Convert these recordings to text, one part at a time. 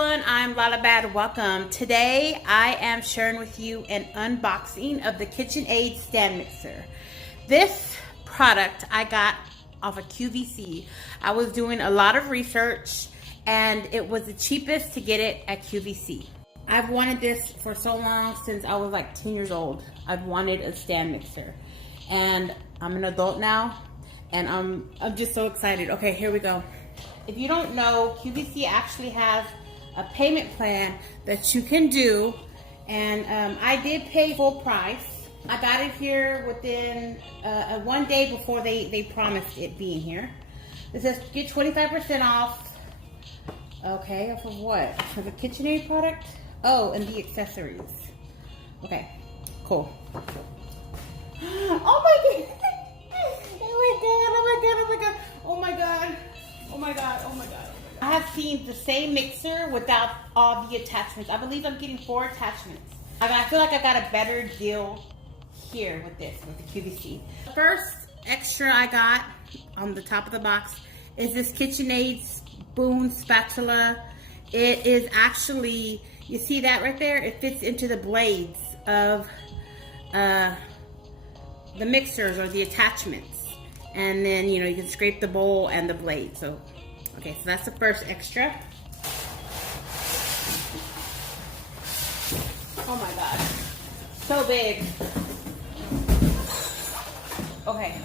everyone, I'm Lala Bad. Welcome. Today I am sharing with you an unboxing of the KitchenAid stand mixer. This product I got off of QVC. I was doing a lot of research and it was the cheapest to get it at QVC. I've wanted this for so long, since I was like 10 years old. I've wanted a stand mixer and I'm an adult now and I'm just so excited. Okay, here we go. If you don't know, QVC actually has a payment plan that you can do, and I did pay full price. I got it here within 1 day before they promised it being here. It says get 25% off. Okay, off of what? For the KitchenAid product? Oh, and the accessories. Okay, cool. Oh my god! Oh my god! Oh my god! Oh my god! Oh my god, oh my god, oh my god. I have seen the same mixer without all the attachments. I believe I'm getting 4 attachments. I feel like I got a better deal here with this, with the QVC. The first extra I got on the top of the box is this KitchenAid spoon spatula. It is actually, you see that right there? It fits into the blades of the mixers or the attachments. And then, you know, you can scrape the bowl and the blade. So, okay, so that's the first extra. Oh my god. So big. Okay.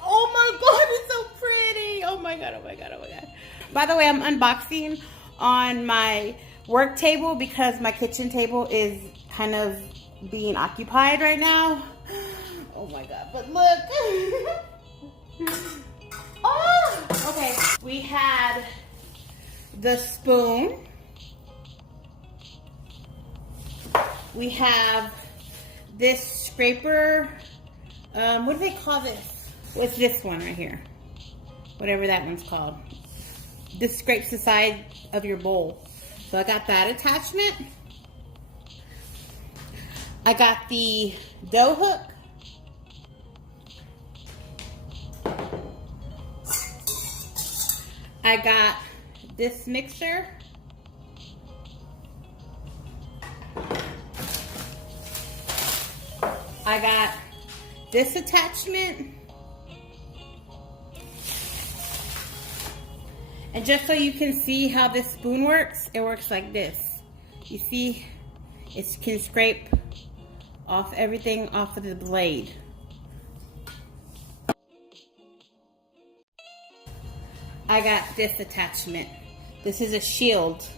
Oh my god, it's so pretty. Oh my god, oh my god, oh my god. By the way, I'm unboxing on my work table because my kitchen table is kind of being occupied right now. Oh my god, but look. Oh, okay. We had the spoon. We have this scraper. What do they call this? What's this one right here? Whatever that one's called. This scrapes the side of your bowl. So I got that attachment. I got the dough hook. I got this mixer. I got this attachment. And just so you can see how this spoon works, it works like this. You see, it can scrape off everything off of the blade. I got this attachment. This is a shield.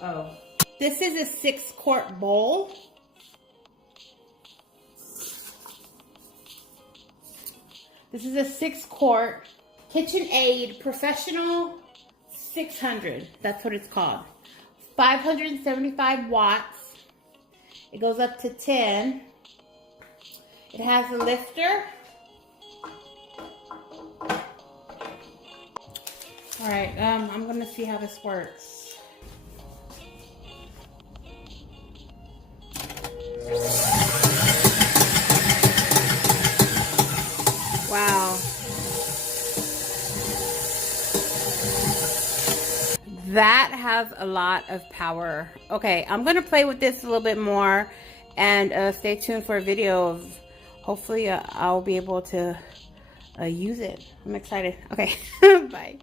Oh. This is a 6-quart bowl. This is a 6-quart KitchenAid Professional 600. That's what it's called. 575 watts. It goes up to 10. It has a lifter. All right, I'm gonna see how this works. Wow. That has a lot of power. Okay, I'm gonna play with this a little bit more and stay tuned for a video of, hopefully I'll be able to use it. I'm excited. Okay, bye.